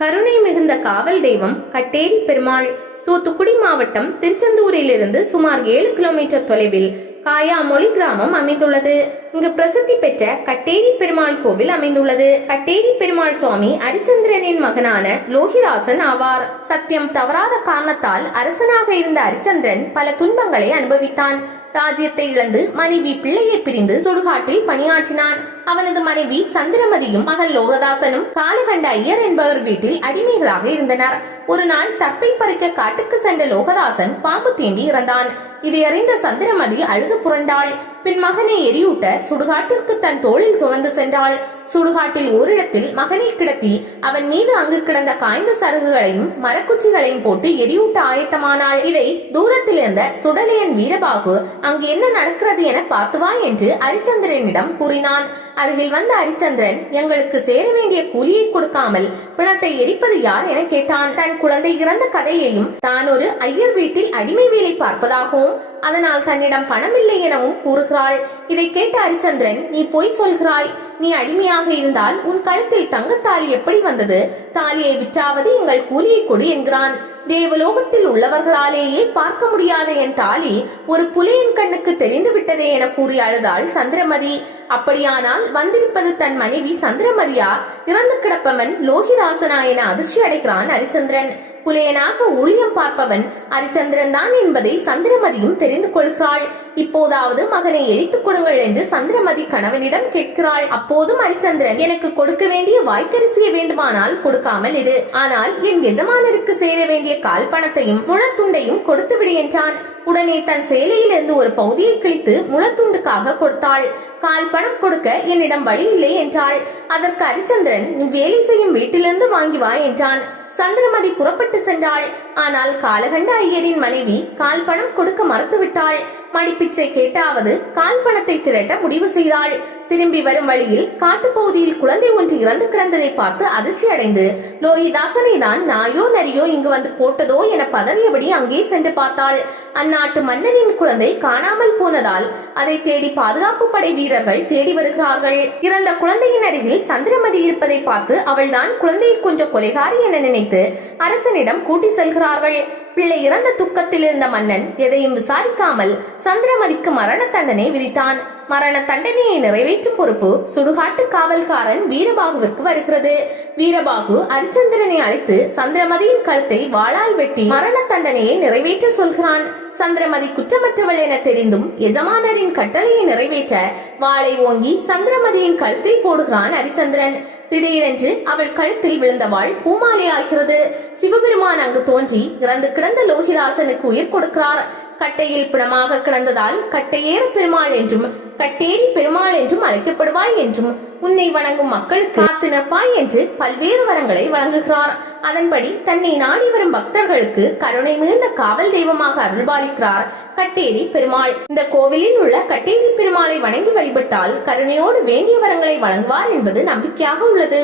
கருணை மிகுந்த காவல் தெய்வம் கட்டேரி பெருமாள் தூத்துக்குடி மாவட்டம் திருச்செந்தூரிலிருந்து சுமார் ஏழு கிலோமீட்டர் தொலைவில் காயாமொழி கிராமம் அமைந்துள்ளது. இங்கு பிரசித்தி பெற்ற கட்டேரி பெருமாள் கோவில் அமைந்துள்ளது. கட்டேரி பெருமாள் சுவாமி அரிச்சந்திரனின் மகனான லோகிதாசன் ஆவார். சத்தியம் தவறாத காரணத்தால் அரசனாக இருந்த அரிச்சந்திரன் பல துன்பங்களை அனுபவித்தான். ராஜ்யத்தை இழந்து மனைவி பிள்ளையை பிரிந்து சுடுகாட்டில் பணியாற்றினான். அவனது மனைவி சந்திரமதியும் மகள் லோகதாசனும் காலகண்ட ஐயர் என்பவர் வீட்டில் அடிமைகளாக இருந்தனர். ஒரு நாள் தப்பை பறிக்க காட்டுக்கு சென்ற லோகதாசன் பாம்பு தீண்டி இறந்தான். இதை அறிந்த சந்திரமதி அழுது புரண்டாள். பின் மகனை எரியூட்ட சுடுகாட்டிற்கு தன் தோளில் சுமந்து சென்றாள். சுடுகாட்டில் ஓரிடத்தில் மகனை கிடத்தி அவன் மீது அங்கு கிடந்த காய்ந்த சருகுகளையும் மரக்குச்சிகளையும் போட்டு எரியூட்ட ஆயத்தமானாள். இதை தூரத்தில் இருந்த சுடலையன் வீரபாகு அங்கு என்ன நடக்கிறது என பார்த்துவா என்று அரிச்சந்திரனிடம் கூறினான். அருகில் வந்த ஹரிச்சந்திரன் எங்களுக்கு சேர வேண்டிய கூலியை கொடுக்காமல் பிணத்தை எரிப்பது யார் என கேட்டான். தன் குழந்தை இறந்த கதையையும் தான் ஒரு ஐயர் வீட்டில் அடிமை வேலை பார்ப்பதாகவும் அதனால் தன்னிடம் பணமில்லை எனவும் கூறுகிறாள். இதை கேட்ட ஹரிச்சந்திரன் நீ பொய் சொல்கிறாய். நீ அடிமையாக இருந்தால் உன் கழுத்தில் தங்கத்தாலி எப்படி வந்தது? தாலியை விற்றாவது எங்கள் கூலியை கொடு என்கிறான். தேவலோகத்தில் உள்ளவர்களாலேயே பார்க்க முடியாத என் தாலி ஒரு புலியின் கண்ணுக்கு தெரிந்து விட்டதே என கூறி அழுதாள் சந்திரமதி. அப்படியானால் வந்திருப்பது தன் மனைவி சந்திரமதியா? இறந்து கிடப்பவன் லோகிதாசனா என அதிர்ச்சி அடைகிறான் ஹரிச்சந்திரன். புலையனாக ஊழியம் பார்ப்பவன் ஹரிச்சந்திரன் தான் என்பதை சந்திரமதியும் தெரிந்து கொள்கிறாள். இப்போதாவது மகனை எரித்துக் கொடுங்கள் என்று சந்திரமதி கணவனிடம் கேட்கிறாள். அப்போதும் ஹரிச்சந்திரன் எனக்கு கொடுக்க வேண்டிய வாய்க்கரிசியை வேண்டுமானால் கொடுக்காமல் இரு. ஆனால் என் எஜமானருக்கு சேர வேண்டிய கால் பணத்தையும் முளத்துண்டையும் கொடுத்து விடு என்றான். உடனே தன் சேலையிலிருந்து ஒரு பகுதியை கிழித்து முளத்துண்டுக்காக கொடுத்தாள். கால் பணம் கொடுக்க என்னிடம் வழி இல்லை என்றாள். அதற்கு ஹரிச்சந்திரன் வேலை செய்யும் வீட்டிலிருந்து வாங்கி வா என்றான். சந்திரமதி புறப்பட்டு சென்றாள். ஆனால் காலகண்ட ஐயரின் மனைவி கால் பணம் கொடுக்க மறுத்துவிட்டாள். மடிப்பிச்சை கேட்டாவது கால் பணத்தை திரட்ட முடிவு செய்தாள். திரும்பி வரும் வழியில் காட்டுப்பகுதியில் குழந்தை ஒன்று இறந்து கிடந்ததை பார்த்து அதிர்ச்சி அடைந்து லோகிதாசனை தான் நாயோ நரியோ இங்கு வந்து போட்டதோ என பதறியபடி அங்கே சென்று பார்த்தாள். அந்நாட்டு மன்னனின் குழந்தை காணாமல் போனதால் அதை தேடி பாதுகாப்பு படை வீரர்கள் தேடி வருகிறார்கள். இறந்த குழந்தையின் அருகில் சந்திரமதி இருப்பதை பார்த்து அவள்தான் குழந்தையை கொஞ்சம் கொலைகாரி என நினைத்து அரசனிடம் கூட்டி செல்கிறார்கள். பிள்ளை இறந்த துக்கத்தில் இருந்த மன்னன் எதையும் விசாரிக்காமல் சந்திரமதிக்கு மரண தண்டனை விதித்தான். மரண தண்டனையை நிறைவேற்றும் பொறுப்பு சுடுகாட்டு காவல்காரன் வீரபாகுவிற்கு வருகிறது. வீரபாகு அரிச்சந்திரனை அழைத்து சந்திரமதியின் கழுத்தை வாளால் வெட்டி மரண தண்டனையை நிறைவேற்ற சொல்கிறான். சந்திரமதி குற்றமற்றவள் என தெரிந்தும் எஜமானரின் கட்டளையை நிறைவேற்ற வாளை ஓங்கி சந்திரமதியின் கழுத்தில் போடுகிறான் ஹரிச்சந்திரன் திடீரென்று அவள் கழுத்தில் விழுந்தவாள் பூமாலை ஆகிறது சிவபெருமான் அங்கு தோன்றி இறந்து கிடந்த லோகிதாசனுக்கு உயிர் கொடுக்கிறார். கட்டையில் பிணமாக கிடந்ததால் கட்டையேறு பெருமாள் என்றும் கட்டேரி பெருமாள் என்றும் அழைக்கப்படுவாய் என்றும் உன்னை வணங்கும் மக்களுக்கு காத்து நிற்பாய் என்று பல்வேறு வரங்களை வழங்குகிறார். அதன்படி தன்னை நாடி வரும் பக்தர்களுக்கு கருணை மிகுந்த காவல் தெய்வமாக அருள்பாலிக்கிறார் கட்டேரி பெருமாள். இந்த கோவிலில் உள்ள கட்டேரி பெருமாளை வணங்கி வழிபட்டால் கருணையோடு வேண்டிய வரங்களை வழங்குவார் என்பது நம்பிக்கையாக உள்ளது.